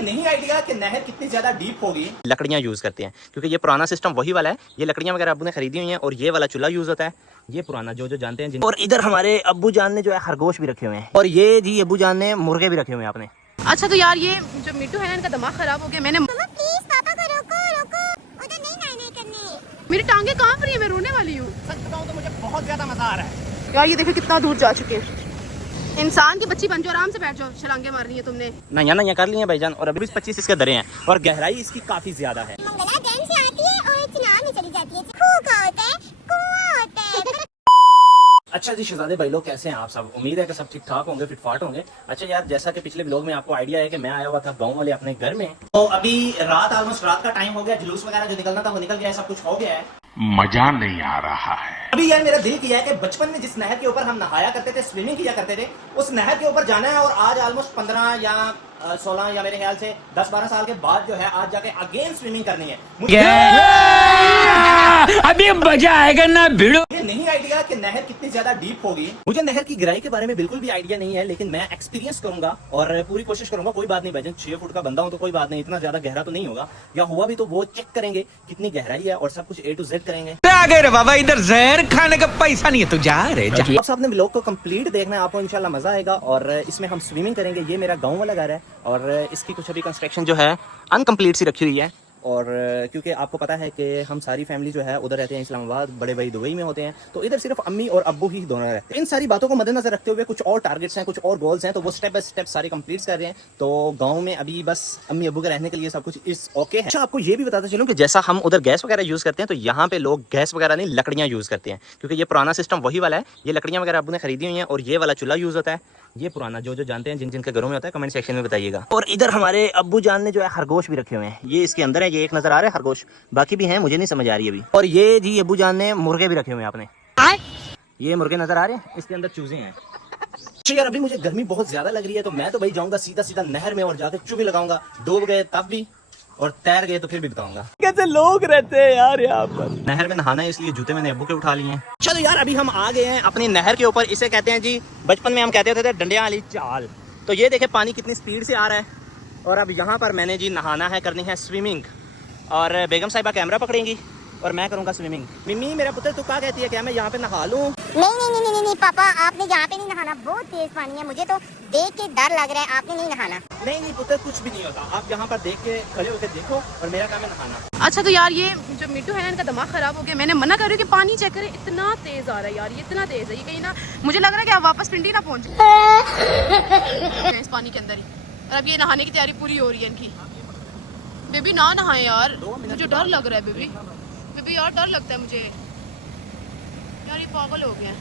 मुझे नहीं आइडिया कि नहर कितनी ज्यादा डीप होगी। लकड़ियाँ यूज़ करते हैं क्योंकि ये पुराना सिस्टम वही वाला है। ये लकड़ियाँ वगैरह अब्बू ने खरीदी हुई हैं और ये वाला चूल्हा यूज़ होता है। ये पुराना जो जानते हैं और इधर हमारे अब्बू जान ने जो है खरगोश भी रखे हुए हैं और ये जी अब्बू जान ने मुर्गे भी रखे हुए हैं आपने। अच्छा तो यार ये जो मिट्टू है इनका दिमाग खराब हो गया। मैंने प्लीज पापा को रोको रोको, उधर नहीं नहाने करने। मेरी टांगे कांप रही है, मैं रोने वाली हूँ। सच बताऊं तो मुझे बहुत ज्यादा मजा आ रहा है। यार ये देखो कितना दूर जा चुके हैं। इंसान की बच्ची बन जाओ, आराम से बैठ जाओ, छलांगे मारनी है तुमने। नया कर लिए भाईजान और अभी 25 इसके दरे हैं और गहराई इसकी काफी ज्यादा है। मंगला डैम से आती है और चनाव में चली जाती है। खूह का होता है, कुआं होता है। अच्छा जी शहजादे भाई लोग कैसे हैं आप सब? उम्मीद है कि सब ठीक ठाक होंगे, फिटफाट होंगे। अच्छा यार जैसा कि पिछले व्लॉग में आपको आइडिया है कि मैं आया हुआ था गांव वाले अपने घर में, तो अभी रात ऑलमोस्ट रात का टाइम हो गया, जुलूस वगैरह जो निकलना था वो निकल गया है, सब कुछ हो गया है। मजा नहीं आ रहा है। अभी यार मेरा दिल किया है कि बचपन में जिस नहर के ऊपर हम नहाया करते थे, स्विमिंग किया करते थे, उस नहर के ऊपर जाना है। और आज ऑलमोस्ट 15 या 16 या मेरे ख्याल से 10-12 साल के बाद जो है आज जाके अगेन स्विमिंग करनी है। मुझे अभी मजा आएगा ना भिड़ो। नहीं आइडिया कि नहर कितनी ज्यादा डीप होगी। मुझे नहर की गहराई के बारे में बिल्कुल भी आइडिया नहीं है, लेकिन मैं एक्सपीरियंस करूंगा और पूरी कोशिश करूंगा। कोई बात नहीं भाईजान, 6 फुट का बंदा हूं तो कोई बात नहीं, इतना ज्यादा गहरा तो नहीं होगा, या हुआ भी तो वो चेक करेंगे कितनी गहराई है और सब कुछ A to Z करेंगे। आ गए रे बाबा, इधर जहर खाने का पैसा नहीं है तो जा रे जा। आप सबने व्लॉग को कंप्लीट देखना है, आपको इंशाल्लाह मजा आएगा। और इसमें हम स्विमिंग करेंगे। ये मेरा गाँव वाला घर है और इसकी कुछ अभी कंस्ट्रक्शन जो है अनकम्प्लीट सी रखी हुई है। और क्योंकि आपको पता है कि हम सारी फैमिली जो है उधर रहते हैं इस्लामाबाद, बड़े भाई दुबई में होते हैं, तो इधर सिर्फ अम्मी और अब्बू ही दोनों रहते हैं। इन सारी बातों को मद्देनजर रखते हुए कुछ और टारगेट्स हैं, कुछ और गोल्स हैं, तो वो स्टेप बाय स्टेप सारे कंप्लीट कर रहे हैं। तो गांव में अभी बस अम्मी अब्बू के रहने के लिए सब कुछ इस ओके है। अच्छा आपको ये भी बताता चलूं कि जैसा हम उधर गैस वगैरह यूज़ करते हैं तो यहाँ पे लोग गैस वगैरह नहीं लकड़ियाँ यूज़ करते हैं क्योंकि ये पुराना सिस्टम वही वाला है। ये लकड़ियाँ वगैरह अब्बू ने खरीदी हुई हैं और ये वाला चूल्हा यूज़ होता है। ये पुराना जो जानते हैं जिनके घरों में होता है, कमेंट सेक्शन में बताइएगा। और इधर हमारे अब्बू जान ने जो है खरगोश भी रखे हुए हैं। ये इसके अंदर है, ये एक नजर आ रहा है खरगोश, बाकी भी हैं मुझे नहीं समझ आ रही अभी। और ये जी अब्बू जान ने मुर्गे भी रखे हुए हैं आपने। ये मुर्गे नजर आ रहे हैं, इसके अंदर चूजे हैं। अच्छा यार अभी मुझे गर्मी बहुत ज्यादा लग रही है, तो मैं तो भाई जाऊंगा सीधा सीधा नहर में और जाके चुभी लगाऊंगा। डूब गए तब भी और तैर गए तो फिर भी बताऊंगा। कैसे लोग रहते हैं यार यहाँ पर। नहर में नहाना है इसलिए जूते मैंने अब्बू के उठा लिए हैं। चलो यार अभी हम आ गए हैं अपनी नहर के ऊपर। इसे कहते हैं जी, बचपन में हम कहते होते थे डंडिया वाली चाल। तो ये देखे पानी कितनी स्पीड से आ रहा है और अब यहाँ पर मैंने जी नहाना है, करनी है स्विमिंग। और बेगम साहिबा कैमरा पकड़ेंगी और मैं करूँगा स्विमिंग। मिम्मी मेरा पुत्र तू क्या कहती है, क्या मैं यहाँ पे नहा लूँ? नहीं पापा, आपने यहाँ पे नहीं नहाना, बहुत तेज पानी है, मुझे तो देख के डर लग रहा है। आपने नहीं नहाना। नहीं पुत्र कुछ भी नहीं होता, आप यहाँ पर देख के खड़े होकर देखो और मेरा काम है नहाना। अच्छा तो यार ये जो मिट्टू है इनका दिमाग खराब हो गया। मैंने मना कर रही हूँ कि पानी चेक करें, इतना तेज आ रहा है यार, ये इतना तेज है, ये कहीं ना मुझे लग रहा है कि आप वापस पिंडी ना पहुँच इस पानी के अंदर ही। और अब ये नहाने की तैयारी पूरी हो रही है इनकी। बेबी ना नहाए यार, मुझे डर लग रहा है बेबी। बेबी यार डर लगता है मुझे यार, ये पागल हो गया।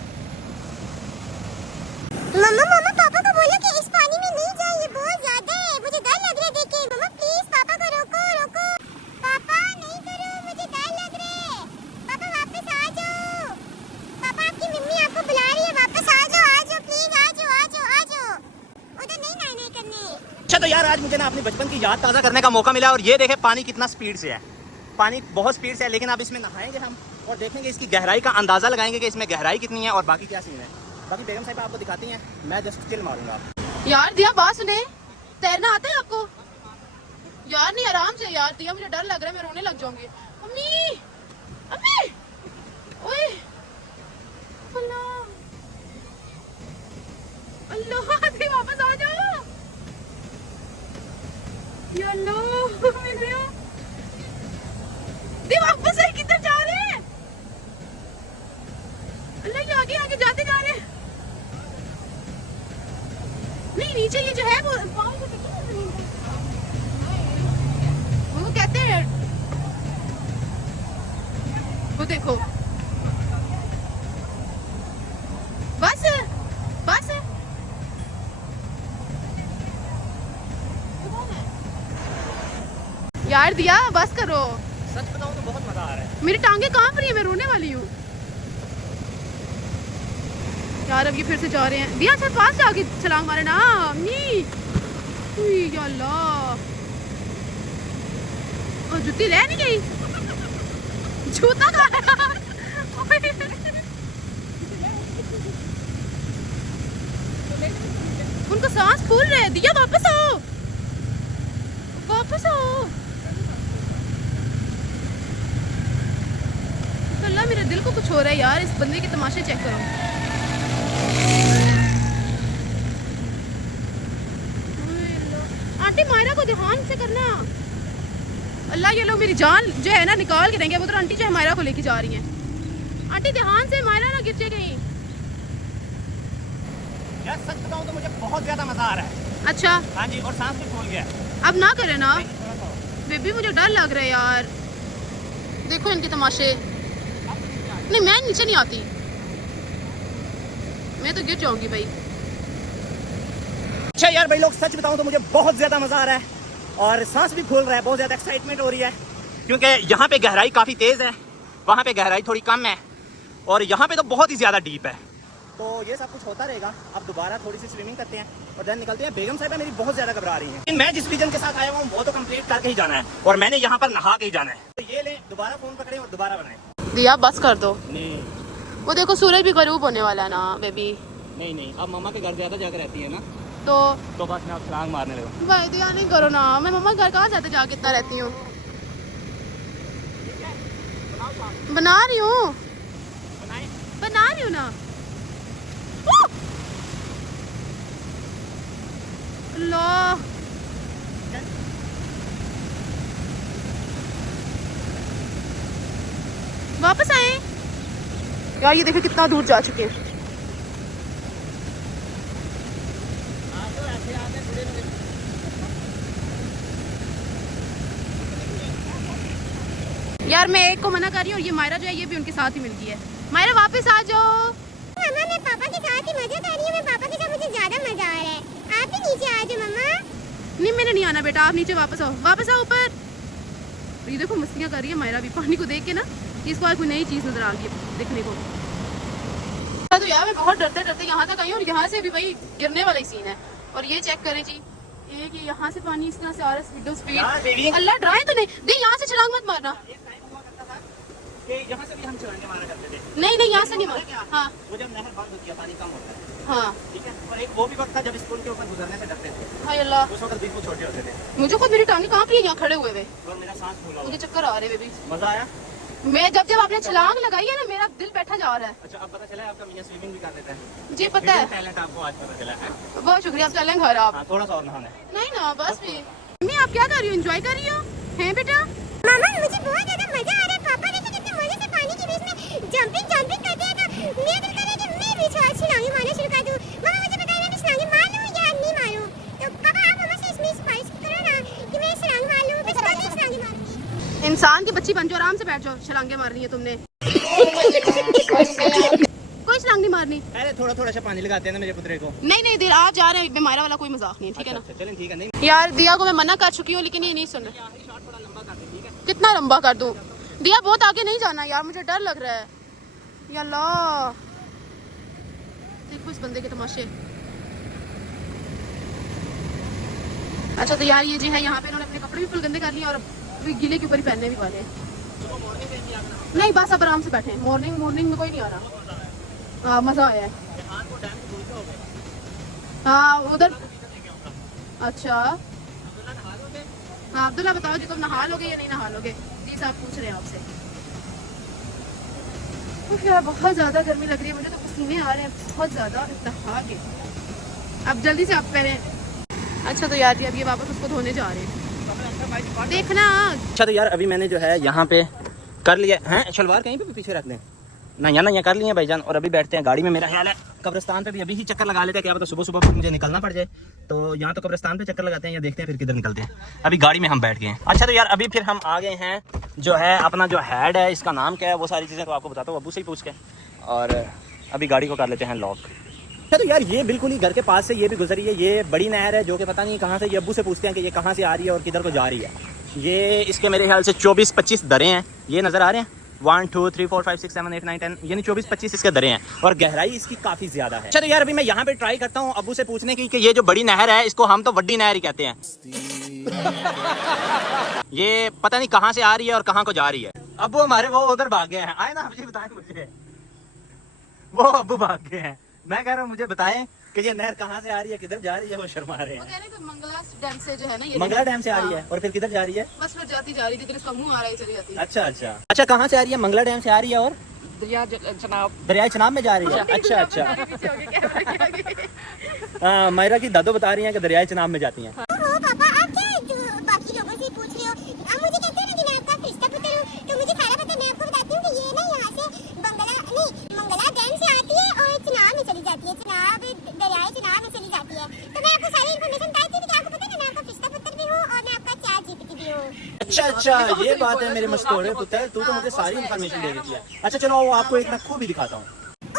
मम्मा पापा को बोलो कि इस पानी में नहीं जाए, ये बहुत ज्यादा है, मुझे डर लग रहा है देख के। मम्मा प्लीज पापा को रोको रोको। पापा नहीं करो, मुझे डर लग रहा है। पापा वापस आ जाओ। पापा आपकी मम्मी आपको बुला रही है, वापस आ जाओ प्लीज, आ जाओ। उधर नहीं नहाने करने। अच्छा तो यार आज मुझे ना अपनी बचपन की याद ताज़ा करने का मौका मिला और ये देखे पानी कितना स्पीड से है। पानी बहुत स्पीड से है, लेकिन अब इसमें नहाएंगे हम और देखेंगे इसकी गहराई का अंदाज़ा लगाएंगे कि इसमें गहराई कितनी है और बाकी क्या सीन है। बाकी बेगम साहिबा आपको दिखाती हैं, मैं जस्ट चिल मारूंगा। यार दिया बात सुने, तैरना आता है आपको? यार नहीं आराम से यार दिया, मुझे डर लग रहा है, मैं रोने लग जाऊंगी। अम्मी अम्मी ओए अल्लाह अल्लाह, दिया वापस आ जाओ। या अल्लाह दिया वापस है, किधर जा रहे हैं? अल्लाह ये आगे आगे जाते जा रहे हैं। नहीं नीचे ये जो है वो पाँव को वो कहते हैं, वो देखो बस बस यार दिया बस करो। सच बताऊं तो बहुत मजा आ रहा है। मेरी टांगे कांप रही है, मैं रोने वाली हूँ यार। अब ये फिर से जा रहे हैं। दिया अच्छा पास जाके छलांग मारे ना अम्मी। या अल्लाह, और जूती रह नहीं गई, जूता कहाँ है? उनको सांस फूल रहे। दिया वापस आओ। वापस आओ। तो अल्लाह मेरे दिल को कुछ हो रहा है यार, इस बंदे के तमाशे चेक करो। आंटी मायरा को ध्यान से करना। अल्लाह ये लोग मेरी जान जो है ना निकाल के देंगे। वो तो आंटी जो है मायरा को लेके जा रही हैं। आंटी ध्यान से, मायरा ना गिर जाए कहीं। यार सच बताऊं तो मुझे बहुत ज्यादा मजा आ रहा है। अच्छा हाँ जी, और सांस भी फूल गया है। अब ना करे ना बेबी, मुझे डर लग रहा है यार। देखो इनके तमाशे। नहीं मैं नीचे नहीं आती, मैं तो गिर जाऊंगी भाई। अच्छा यार भाई लोग, सच बताऊं तो मुझे बहुत ज्यादा मजा आ रहा है और सांस भी फूल रहा है, बहुत ज्यादा एक्साइटमेंट हो रही है। क्योंकि यहाँ पे गहराई काफ़ी तेज़ है, वहाँ पे गहराई थोड़ी कम है, और यहाँ पे तो बहुत ही ज़्यादा डीप है। तो ये सब कुछ होता रहेगा। अब दोबारा थोड़ी सी स्विमिंग करते हैं और देन निकलते हैं। बेगम साहिबा मेरी बहुत ज्यादा घबरा रही है। लेकिन मैं जिस विजन के साथ आया हूँ वो तो कंप्लीट करके ही जाना है, और मैंने यहाँ पर नहा के ही जाना है। तो ये ले, दोबारा फोन पकड़े और दोबारा बनाए। दिया बस कर दो। नहीं वो देखो सूरज भी गरूब होने वाला है ना बेबी। नहीं नहीं, अब मम्मा के घर ज्यादा जाकर रहती है ना, तो बस मैं अब छलांग मारने लगा। भाई दिया नहीं करो ना, मैं मम्मा घर कहाँ जाते जाके इतना रहती हूँ। बना रही हूँ, बना रही हूँ ना। अल्लाह वापस आए यार। ये देखो कितना दूर जा चुके हैं। यार मैं एक को मना कर रही हूँ और ये मायरा जो है ये भी उनके साथ ही मिल गई है। मायरा वापस आ जाओ। मम्मा मैं पापा के साथ ही मजे कर रही हूँ। मैं पापा के साथ, मुझे ज्यादा मजा आ रहा है। आप भी नीचे आ जाओ मम्मा। नहीं मैंने नहीं आना बेटा, आप नीचे वापस आओ, वापस आओ ऊपर। ये देखो मस्तियाँ कर रही है मायरा भी पानी को देख के ना। इसको आज कोई नई चीज नजर आ गई है देखने को। तो यार मैं बहुत डरते डरते यहाँ तक आई हूँ और यहाँ से भी भाई गिरने वाला ही सीन है। और ये चेक करें जी, ये कि यहाँ से पानी इस तरह से आ रहा है स्पीड। अल्लाह डराए तो नहीं दे, यहाँ से छलांग मत मारना। यहाँ से भी हम छलांगे मारा करते थे। नहीं नहीं यहाँ से नहीं मार। हाँ वो जब नहर बंद होती है पानी कम होता है, हाँ ठीक है। और एक वो भी वक्त था जब स्कूल के ऊपर गुजरने से डरते थे। हाय अल्लाह, उस वक्त बिल्कुल छोटे होते थे। मुझे खुद मेरी टांगे कहाँ पे यहाँ खड़े हुए थे, और मेरा सांस फूला मुझे हुआ। चक्कर आ रहे बेबी। मजा आया। मैं जब आपने छलांग लगाई है ना मेरा दिल बैठा जा रहा है। अच्छा अब पता चला है आपका मियां स्विमिंग भी कर लेता है। जी पता है, टैलेंट आपको आज पता चला है। बहुत शुक्रिया। आप चलें घर आप। हाँ, थोड़ा सा और नहाना है। नहीं ना बस भी। मम्मी आप क्या कर रही हो, एंजॉय कर रही हो हैं बेटा? मामा मुझे बहुत ज्यादा मजा आ रहा है। पापा देखो कितने मजे से पानी के बीच में जंपिंग जंपिंग करते हैं ना। मेरा दिल कर रहा है कि मैं भी छलांगे मारना शुरू कर दूं। मामा मुझे बता रहे हैं छलांगे मार लूं या नहीं मारूं। तो पापा आप मम्मा से इसमें स्पाइस करो ना कि मैं छलांग मार लूं। बस कल ही छलांगे मारूंगी। इंसान की बच्ची बन जाओ, आराम से बैठ जाओ। छलांगे मार रही है तुमने। कोई छलांग नहीं मारनी। अरे थोड़ा थोड़ा सा पानी लगाते हैं ना मेरे पुत्रे को। नहीं नहीं देर आप जा रहे हैं, मारा वाला कोई मजाक नहीं है, ठीक है ना? चलें ठीक है। नहीं यार दिया को मैं मना कर चुकी हूँ लेकिन ये नहीं सुन रहा। कितना लंबा कर दूं? दिया बहुत आगे नहीं जाना यार, मुझे डर लग रहा है। या अल्लाह देखो इस बंदे के तमाशे। अच्छा तो यार ये जी है, यहाँ पे इन्होंने अपने कपड़े भी फुल गंदे कर लिए और अब गीले के ऊपर ही पहनने भी वाले हैं। नहीं बस अब आराम से बैठे। मॉर्निंग में कोई नहीं आ रहा। हाँ मजा आया है। हाँ उधर। अच्छा हाँ अब्दुल्ला बताओ जी, तुम नहा लोगे या नहीं नहा लोगे? जी साहब पूछ रहे हैं आपसे। उफ यार बहुत ज्यादा गर्मी लग रही है मुझे, तो पसीने आ रहे हैं बहुत ज्यादा इंतहा के। अब जल्दी से आप पहने। अच्छा तो यार जी अब ये वापस उसको धोने जा रहे हैं, देखना। अच्छा तो यार अभी मैंने जो है यहाँ पे कर लिया है, शलवार कहीं पे पीछे रख दें ना, यहाँ कर लिए भाईजान। और अभी बैठते हैं गाड़ी में। मेरा ख्याल है कब्रिस्तान पे भी अभी ही चक्कर लगा लेते हैं, क्या पता सुबह सुबह मुझे निकलना पड़ जाए। तो यहाँ तो कब्रिस्तान पे चक्कर लगाते हैं या देखते हैं फिर किधर निकलते हैं। अभी गाड़ी में हम बैठ गए हैं। अच्छा तो यार अभी फिर हम आ गए हैं जो है अपना जो हेड है, इसका नाम क्या है, वो सारी चीज़ें तो आपको बताता हूँ अबू से ही पूछ के। और अभी गाड़ी को कर लेते हैं लॉक। अच्छा तो यार ये बिल्कुल ही घर के पास से ये भी गुजरी है। ये बड़ी नहर है जो कि पता नहीं कहाँ से, ये अब्बू से पूछते हैं कि ये कहाँ से आ रही है और किधर को जा रही है। ये इसके मेरे ख्याल से 24-25 दरें हैं, ये नज़र आ रहे हैं। 1 2 3 4 5 6 7 8 9 10 यानी 24-25 इसके दरें हैं और गहराई इसकी काफ़ी ज़्यादा है। अच्छा तो यार अभी मैं यहाँ पे ट्राई करता हूँ अब्बू से पूछने की कि ये जो बड़ी नहर है इसको हम तो वड्डी नहर ही कहते हैं। ये पता नहीं कहाँ से आ रही है और कहाँ को जा रही है। अब्बू हमारे वो उधर भाग गए हैं, आए ना, मुझे बताएं। मुझे वो अब्बू भाग गए हैं। मैं कह रहा हूँ मुझे बताएं कि ये नहर कहाँ से आ रही है, किधर जा रही है, वो शर्मा रहे वो हैं। कह रहे हैं मंगला डैम से जो है ना ये मंगला डैम से आ रही है और फिर किधर जा रही है? बस फिर जाती जा रही थी, इसका मुंह आ रहा है, चली जाती है। अच्छा अच्छा अच्छा, कहाँ से आ रही है? मंगला डैम से आ रही है और दरिया जनाब दरियाए चनाब में जा रही है। अच्छा अच्छा, मायरा की दादो बता रही हैं कि दरियाए चनाब में जाती हैं। ओहो पापा, आप क्या बाकी लोगों से पूछ रहे हो? आप मुझे कहते हो ना कि मैं आपका फरिश्ता पुत्र हूँ, तो मुझे सारा पता। मैं आपको बताती हूँ कि ये ना यहाँ से मंगला डैम से आती है और चिनाब में चली जाती है, दरियाए चिनाब में चली जाती है। तो मैं आपको सारी इन्फॉर्मेशन बताती हूँ कि आपको पता है ना, मैं आपका फरिश्ता पुत्र भी हूँ और मैं आपका चैट जीपीटी भी हूँ। अच्छा अच्छा, ये बात है मेरे मस्तोड़े पुत्र, तू तो मुझे सारी इन्फॉर्मेशन दे देती है। अच्छा चलो वो आपको एक ना खूबी दिखाता हूँ।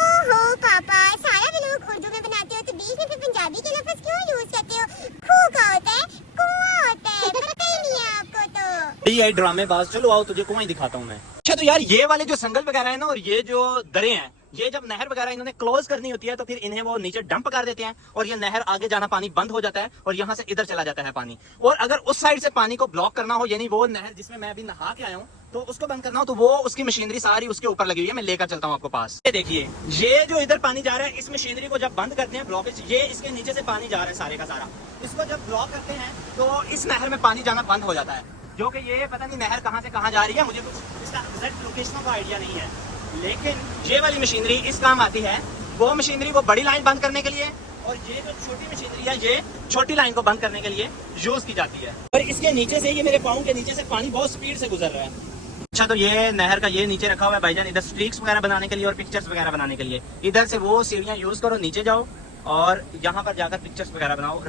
ओहो पापा, सारा भी लोग उर्दू में बनाते हो तो बीच में फिर पंजाबी के लफ्ज क्यों यूज करते हो? खू का होता है, कुआं होता है, पता ही नहीं है आपको तो। ये ड्रामेबाज, चलो आओ तुझे कुआं ही दिखाता हूँ मैं। अच्छा तो यार ये वाले जो संगल वगैरह है ना और ये जो दरें हैं, ये जब नहर वगैरह इन्होंने क्लोज करनी होती है तो फिर इन्हें वो नीचे डंप कर देते हैं और ये नहर आगे जाना पानी बंद हो जाता है और यहाँ से इधर चला जाता है पानी। और अगर उस साइड से पानी को ब्लॉक करना हो, यानी वो नहर जिसमें मैं अभी नहा के आया हूँ, तो उसको बंद करना हो तो वो उसकी मशीनरी सारी उसके ऊपर लगी हुई है। मैं लेकर चलता हूँ आपको पास। ये देखिए, ये जो इधर पानी जा रहा है, इस मशीनरी को जब बंद करते हैं ब्लॉकेज, ये इसके नीचे से पानी जा रहा है सारे का सारा। इसको जब ब्लॉक करते हैं तो इस नहर में पानी जाना बंद हो जाता है, जो कि ये पता नहीं नहर कहाँ से कहाँ जा रही है, मुझे कुछ इसका एग्जैक्ट लोकेशन का आइडिया नहीं है। लेकिन ये वाली मशीनरी इस काम आती है। वो मशीनरी वो बड़ी लाइन बंद करने के लिए और ये जो छोटी मशीनरी है ये छोटी लाइन को बंद करने के लिए यूज की जाती है। और इसके नीचे से, ये मेरे पाँव के नीचे से पानी बहुत स्पीड से गुजर रहा है। अच्छा तो ये नहर का ये नीचे रखा हुआ है भाईजान, इधर स्ट्रीक्स वगैरह बनाने के लिए और पिक्चर्स वगैरह बनाने के लिए। इधर से वो सीढ़ियाँ यूज करो, नीचे जाओ और यहाँ पर जाकर पिक्चर्स वगैरह बनाओ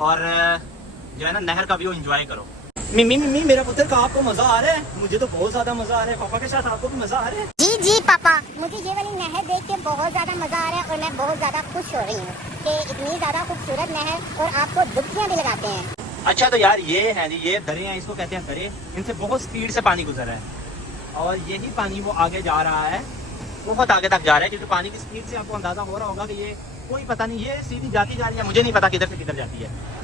और जो है ना नहर का व्यू एंजॉय करो। मिमी मिमी, मेरा पुत्र का आपको मजा आ रहा है? मुझे तो बहुत ज्यादा मजा आ रहा है। पापा के साथ आपको भी मजा आ रहा है? जी जी पापा, मुझे ये वाली नहर देख के बहुत ज्यादा मजा आ रहा है और मैं बहुत ज्यादा खुश हो रही हूँ कि इतनी ज्यादा खूबसूरत नहर और आपको डुबकियाँ भी लगाते हैं। अच्छा तो यार ये है जी, ये दरे हैं, इसको कहते हैं दरे। इनसे बहुत स्पीड से पानी गुजर रहा है और यही पानी वो आगे जा रहा है, बहुत आगे तक जा रहा है, क्योंकि पानी की स्पीड से आपको अंदाजा हो रहा होगा कि ये कोई पता नहीं, ये सीधी जाती जा रही है, मुझे नहीं पता किधर से किधर जाती है।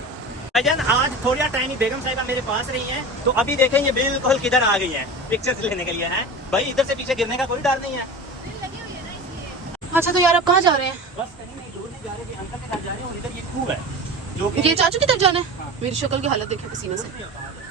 भाईजान आज थोड़ा टाइम ही बेगम साहिबा मेरे पास रही हैं, तो अभी देखें ये बिल्कुल किधर आ गई हैं पिक्चर्स लेने के लिए। है भाई, इधर से पीछे गिरने का कोई डर नहीं है। अच्छा तो यार अब कहाँ जा रहे हैं? बस कहीं नहीं, दूर नहीं जा रहे, अंकल के साथ जा रहे हैं और इधर ये खूब है जो कि ये चाचू की तरफ जाना है? मेरी शक्ल की हालत देखे पसीने से।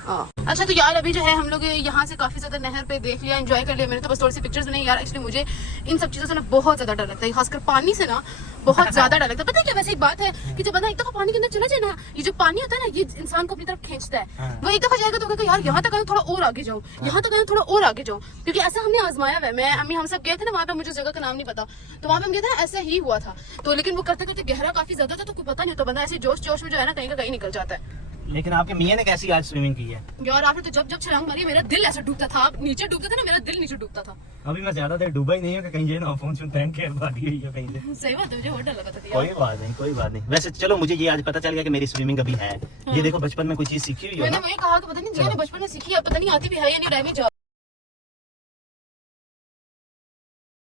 हाँ। अच्छा तो यार अभी जो है हम लोग यहाँ से काफी ज्यादा नहर पे देख लिया, एंजॉय कर लिया। मैंने तो बस थोड़ी सी पिक्चर्स बनाई यार। एक्चुअली मुझे इन सब चीजों से ना बहुत ज्यादा डर लगता है, खासकर पानी से ना बहुत ज्यादा डर लगता है। पता है क्या, वैसे एक बात है कि जब बंदा एक दफा पानी के अंदर चला जाए ना, ये जो पानी होता है ना, ये इंसान को अपनी तरफ खींचता है। वो एक दफा जाएगा तो कहेगा यार यहाँ तक आया, थोड़ा और आगे जाओ, यहाँ तक आया, थोड़ा और आगे जाओ। क्योंकि ऐसा हमने आजमाया हुआ है। मैं अम्मी हम सब गए थे ना वहाँ पे, मुझे जगह का नाम नहीं पता, तो वहाँ पे हम गए थे ना, ऐसा ही हुआ था। तो लेकिन वो करते करते गहरा काफी ज्यादा था, तो कोई पता नहीं होता, बंदा ऐसे जोश जोश में जो है ना कहीं का कहीं निकल जाता है। लेकिन आपके मियां ने कैसी आज स्विमिंग की है? यार आपने तो जब जब छलांग मारी मेरा दिल ऐसा डूबता था। आप नीचे डूबते थे ना, मेरा दिल नीचे डूबता था। अभी मैं ज्यादा देर डूबा ही नहीं हूँ कि कहीं ये ना फोन सुन थैंक यू बात हुई है कहीं से। सही बात है, मुझे बहुत डर लगा था यार। कोई बात नहीं, कोई बात नहीं। वैसे चलो मुझे ये आज पता चल गया कि मेरी स्विमिंग अभी है। ये देखो बचपन में कोई चीज सीखी हुई हो मैंने ना। वही कहा कि पता नहीं मैंने बचपन में सीखी है, पता नहीं आती भी है या नहीं, डैमेज